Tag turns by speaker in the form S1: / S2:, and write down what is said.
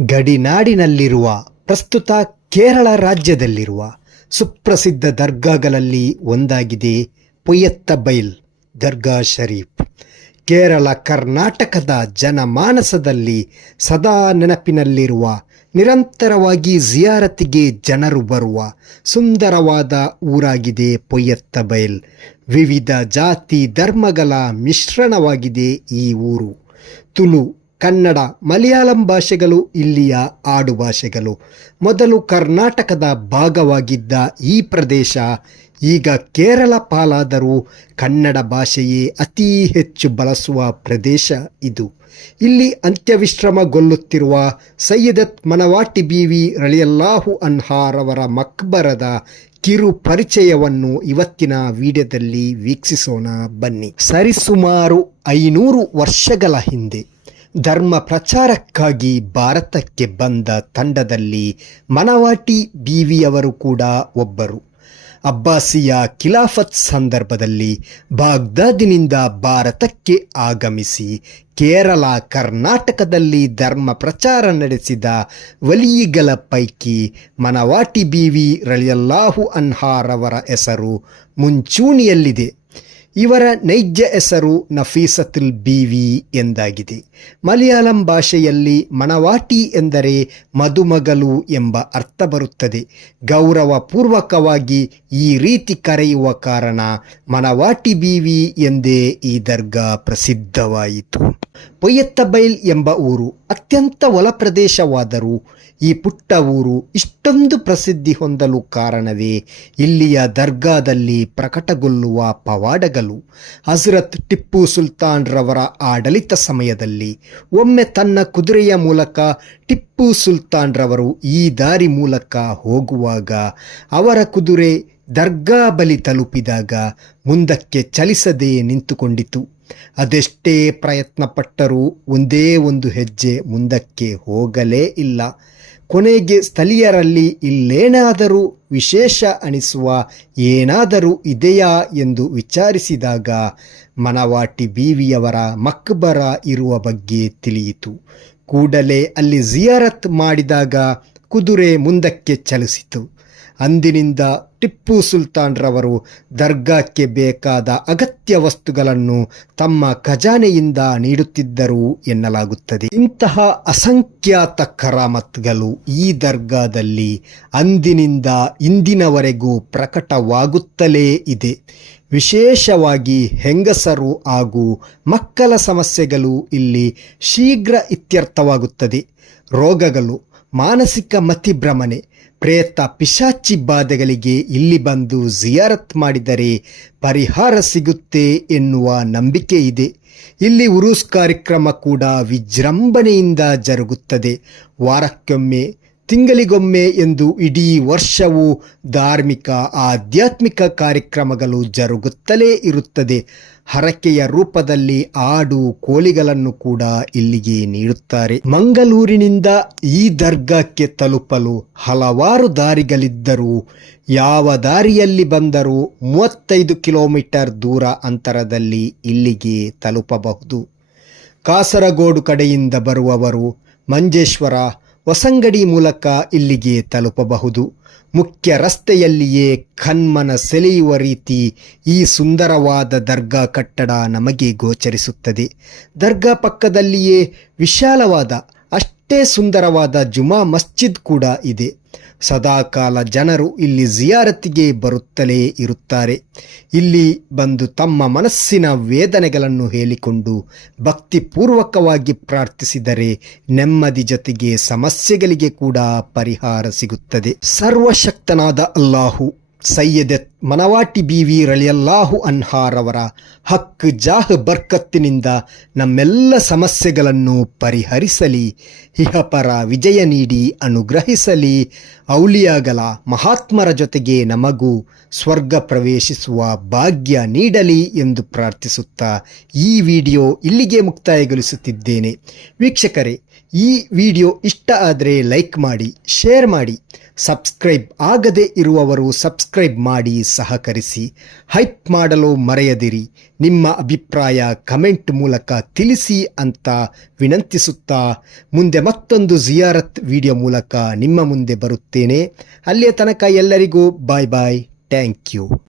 S1: ಗಡಿನಾಡಿನಲ್ಲಿರುವ, ಪ್ರಸ್ತುತ ಕೇರಳ ರಾಜ್ಯದಲ್ಲಿರುವ ಸುಪ್ರಸಿದ್ಧ ದರ್ಗಾಗಳಲ್ಲಿ ಒಂದಾಗಿದೆ ಪೊಯ್ಯತ್ತಬೈಲ್ ದರ್ಗಾ ಶರೀಫ್. ಕೇರಳ ಕರ್ನಾಟಕದ ಜನಮಾನಸದಲ್ಲಿ ಸದಾ ನೆನಪಿನಲ್ಲಿರುವ, ನಿರಂತರವಾಗಿ ಜಿಯಾರತಿಗೆ ಜನರು ಬರುವ ಸುಂದರವಾದ ಊರಾಗಿದೆ ಪೊಯ್ಯತ್ತಬೈಲ್ ವಿವಿಧ ಜಾತಿ ಧರ್ಮಗಳ ಮಿಶ್ರಣವಾಗಿದೆ ಈ ಊರು. ತುಳು ಕನ್ನಡ, ಮಲಯಾಳಂ ಭಾಷೆಗಳು ಇಲ್ಲಿಯ ಆಡುಭಾಷೆಗಳು ಮೊದಲು ಕರ್ನಾಟಕದ ಭಾಗವಾಗಿದ್ದ ಈ ಪ್ರದೇಶ, ಈಗ ಕೇರಳ ಪಾಲಾದರೂ ಕನ್ನಡ ಭಾಷೆಯೇ ಅತೀ ಹೆಚ್ಚು ಬಳಸುವ ಪ್ರದೇಶ ಇದು. ಇಲ್ಲಿ ಅಂತ್ಯವಿಶ್ರಮಗೊಳ್ಳುತ್ತಿರುವ ಸೈಯದತ್ ಮನವಾಟಿ ಬೀವಿ ರಳಿಯಲ್ಲಾಹು ಅನ್ಹಾರವರ ಮಕ್ಬರದ ಕಿರು ಪರಿಚಯವನ್ನು ಇವತ್ತಿನ ವಿಡಿಯೋದಲ್ಲಿ ವೀಕ್ಷಿಸೋಣ ಬನ್ನಿ. ಸರಿಸುಮಾರು ಐನೂರು ವರ್ಷಗಳ ಹಿಂದೆ ಧರ್ಮ ಪ್ರಚಾರಕ್ಕಾಗಿ ಭಾರತಕ್ಕೆ ಬಂದ ತಂಡದಲ್ಲಿ ಮನವಾಟಿ ಬೀವಿಯವರು ಕೂಡ ಒಬ್ಬರು. ಅಬ್ಬಾಸಿಯ ಖಿಲಾಫತ್ ಸಂದರ್ಭದಲ್ಲಿ ಬಾಗ್ದಾದಿನಿಂದ ಭಾರತಕ್ಕೆ ಆಗಮಿಸಿ ಕೇರಳ, ಕರ್ನಾಟಕದಲ್ಲಿ ಧರ್ಮ ಪ್ರಚಾರ ನಡೆಸಿದ ವಲಿಯಿಗಳ ಪೈಕಿ ಮನವಾಟಿ ಬೀವಿ ರಳಿಯಲ್ಲಾಹು ಅನ್ಹಾರವರ ಹೆಸರು ಮುಂಚೂಣಿಯಲ್ಲಿದೆ. ಇವರ ನೈಜ ಹೆಸರು ನಫೀಸತುಲ್ ಬೀವಿ ಎಂದಾಗಿದೆ. ಮಲಯಾಳಂ ಭಾಷೆಯಲ್ಲಿ ಮಣವಾಟಿ ಎಂದರೆ ಮದುಮಗಳು ಎಂಬ ಅರ್ಥ ಬರುತ್ತದೆ. ಗೌರವಪೂರ್ವಕವಾಗಿ ಈ ರೀತಿ ಕರೆಯುವ ಕಾರಣ ಮಣವಾಟಿ ಬೀವಿ ಎಂದೇ ಈ ದರ್ಗಾ ಪ್ರಸಿದ್ಧವಾಯಿತು. ಪೊಯ್ಯತ್ತಬೈಲ್ ಎಂಬ ಊರು ಅತ್ಯಂತ ಒಳ ಪ್ರದೇಶವಾದರೂ ಈ ಪುಟ್ಟ ಊರು ಇಷ್ಟೊಂದು ಪ್ರಸಿದ್ಧಿ ಹೊಂದಲು ಕಾರಣವೇ ಇಲ್ಲಿಯ ದರ್ಗಾದಲ್ಲಿ ಪ್ರಕಟಗೊಳ್ಳುವ ಪವಾಡಗಳು. ಹಜರತ್ ಟಿಪ್ಪು ಸುಲ್ತಾನ್ ರವರ ಆಡಳಿತ ಸಮಯದಲ್ಲಿ ಒಮ್ಮೆ ತನ್ನ ಕುದುರೆಯ ಮೂಲಕ ಟಿಪ್ಪು ಸುಲ್ತಾನ್ರವರು ಈ ದಾರಿ ಮೂಲಕ ಹೋಗುವಾಗ ಅವರ ಕುದುರೆ ದರ್ಗಾ ಬಲಿ ತಲುಪಿದಾಗ ಮುಂದಕ್ಕೆ ಚಲಿಸದೇ ನಿಂತುಕೊಂಡಿತು. ಅದೆಷ್ಟೇ ಪ್ರಯತ್ನ ಪಟ್ಟರೂ ಒಂದೇ ಒಂದು ಹೆಜ್ಜೆ ಮುಂದಕ್ಕೆ ಹೋಗಲೇ ಇಲ್ಲ. ಕೊನೆಗೆ ಸ್ಥಳೀಯರಲ್ಲಿ ಇಲ್ಲೇನಾದರೂ ವಿಶೇಷ ಅನಿಸುವ ಏನಾದರೂ ಇದೆಯಾ ಎಂದು ವಿಚಾರಿಸಿದಾಗ ಮನವಾಟಿ ಬೀವಿಯವರ ಮಕ್ಬರ ಇರುವ ಬಗ್ಗೆ ತಿಳಿಯಿತು. ಕೂಡಲೇ ಅಲ್ಲಿ ಜಿಯಾರತ್ ಮಾಡಿದಾಗ ಕುದುರೆ ಮುಂದಕ್ಕೆ ಚಲಿಸಿತು. ಅಂದಿನಿಂದ ಟಿಪ್ಪು ಸುಲ್ತಾನ್ರವರು ದರ್ಗಾಕ್ಕೆ ಬೇಕಾದ ಅಗತ್ಯ ವಸ್ತುಗಳನ್ನು ತಮ್ಮ ಖಜಾನೆಯಿಂದ ನೀಡುತ್ತಿದ್ದರು ಎನ್ನಲಾಗುತ್ತದೆ. ಇಂತಹ ಅಸಂಖ್ಯಾತ ಕರಾಮತ್ಗಳು ಈ ದರ್ಗಾದಲ್ಲಿ ಅಂದಿನಿಂದ ಇಂದಿನವರೆಗೂ ಪ್ರಕಟವಾಗುತ್ತಲೇ ಇದೆ. ವಿಶೇಷವಾಗಿ ಹೆಂಗಸರು ಹಾಗೂ ಮಕ್ಕಳ ಸಮಸ್ಯೆಗಳು ಇಲ್ಲಿ ಶೀಘ್ರ ಇತ್ಯರ್ಥವಾಗುತ್ತದೆ. ರೋಗಗಳು ಮಾನಸಿಕ ಮತಿಭ್ರಮಣೆ, ಪ್ರೇತ ಪಿಶಾಚಿ ಬಾಧೆಗಳಿಗೆ ಇಲ್ಲಿ ಬಂದು ಜಿಯಾರತ್ ಮಾಡಿದರೆ ಪರಿಹಾರ ಸಿಗುತ್ತೆ ಎನ್ನುವ ನಂಬಿಕೆ ಇದೆ. ಇಲ್ಲಿ ಉರುಸ್ ಕಾರ್ಯಕ್ರಮ ಕೂಡ ವಿಜೃಂಭಣೆಯಿಂದ ಜರುಗುತ್ತದೆ. ವಾರಕ್ಕೊಮ್ಮೆ ತಿಂಗಳಿಗೊಮ್ಮೆ ಎಂದು ಇಡೀ ವರ್ಷವೂ ಧಾರ್ಮಿಕ, ಆಧ್ಯಾತ್ಮಿಕ ಕಾರ್ಯಕ್ರಮಗಳು ಜರುಗುತ್ತಲೇ ಇರುತ್ತದೆ. ಹರಕೆಯ ರೂಪದಲ್ಲಿ ಆಡು ಕೋಳಿಗಳನ್ನು ಕೂಡ ಇಲ್ಲಿಗೆ ನೀಡುತ್ತಾರೆ. ಮಂಗಳೂರಿನಿಂದ ಈ ದರ್ಗಾಕ್ಕೆ ತಲುಪಲು ಹಲವಾರು ದಾರಿಗಳಿದ್ದರೂ, ಯಾವ ದಾರಿಯಲ್ಲಿ ಬಂದರೂ ಮೂವತ್ತೈದು ಕಿಲೋಮೀಟರ್ ದೂರ ಅಂತರದಲ್ಲಿ ಇಲ್ಲಿಗೆ ತಲುಪಬಹುದು. ಕಾಸರಗೋಡು ಕಡೆಯಿಂದ ಬರುವವರು, ಮಂಜೇಶ್ವರ ಹೊಸಂಗಡಿ ಮೂಲಕ ಇಲ್ಲಿಗೆ ತಲುಪಬಹುದು. ಮುಖ್ಯ ರಸ್ತೆಯಲ್ಲಿಯೇ ಕಣ್ಮನ ಸೆಳೆಯುವ ರೀತಿ ಈ ಸುಂದರವಾದ ದರ್ಗಾ ಕಟ್ಟಡ ನಮಗೆ ಗೋಚರಿಸುತ್ತದೆ. ದರ್ಗಾ ಪಕ್ಕದಲ್ಲಿಯೇ ವಿಶಾಲವಾದ ಅಷ್ಟೇ ಸುಂದರವಾದ ಜುಮಾ ಮಸ್ಜಿದ್ ಕೂಡ ಇದೆ. ಸದಾಕಾಲ ಜನರು ಇಲ್ಲಿ ಜಿಯಾರತಿಗೆ ಬರುತ್ತಲೇ ಇರುತ್ತಾರೆ. ಇಲ್ಲಿ ಬಂದು ತಮ್ಮ ಮನಸ್ಸಿನ ವೇದನೆಗಳನ್ನು ಹೇಳಿಕೊಂಡು ಭಕ್ತಿಪೂರ್ವಕವಾಗಿ ಪ್ರಾರ್ಥಿಸಿದರೆ ನೆಮ್ಮದಿ ಜೊತೆಗೆ ಸಮಸ್ಯೆಗಳಿಗೆ ಕೂಡ ಪರಿಹಾರ ಸಿಗುತ್ತದೆ. ಸರ್ವಶಕ್ತನಾದ ಅಲ್ಲಾಹು ಸೈಯದತ್ ಮನವಾಟಿ ಬೀವಿ ರಳಿಯಲ್ಲಾಹು ಅನ್ಹಾರವರ ಹಕ್ ಜಾಹ್ ಬರ್ಕತ್ತಿನಿಂದ ನಮ್ಮೆಲ್ಲ ಸಮಸ್ಯೆಗಳನ್ನು ಪರಿಹರಿಸಲಿ ಇಹಪರ ವಿಜಯ ನೀಡಿ ಅನುಗ್ರಹಿಸಲಿ. ಔಲಿಯಾಗಲ ಮಹಾತ್ಮರ ಜೊತೆಗೆ ನಮಗೂ ಸ್ವರ್ಗ ಪ್ರವೇಶಿಸುವ ಭಾಗ್ಯ ನೀಡಲಿ ಎಂದು ಪ್ರಾರ್ಥಿಸುತ್ತಾ ಈ ವಿಡಿಯೋ ಇಲ್ಲಿಗೆ ಮುಕ್ತಾಯಗೊಳಿಸುತ್ತಿದ್ದೇನೆ. ವೀಕ್ಷಕರೇ ಈ ವಿಡಿಯೋ ಇಷ್ಟ ಆದರೆ ಲೈಕ್ ಮಾಡಿ, ಶೇರ್ ಮಾಡಿ. ಸಬ್ಸ್ಕ್ರೈಬ್ ಆಗದೇ ಇರುವವರು ಸಬ್ಸ್ಕ್ರೈಬ್ ಮಾಡಿ ಸಹಕರಿಸಿ. ಹೈಪ್ ಮಾಡಲು ಮರೆಯದಿರಿ. ನಿಮ್ಮ ಅಭಿಪ್ರಾಯ ಕಮೆಂಟ್ ಮೂಲಕ ತಿಳಿಸಿ ಅಂತ ವಿನಂತಿಸುತ್ತಾ ಮುಂದೆ ಮತ್ತೊಂದು ಜಿಯಾರತ್ ವಿಡಿಯೋ ಮೂಲಕ ನಿಮ್ಮ ಮುಂದೆ ಬರುತ್ತೇನೆ. ಅಲ್ಲಿಯ ತನಕ ಎಲ್ಲರಿಗೂ ಬಾಯ್ ಬಾಯ್ ಥ್ಯಾಂಕ್ ಯು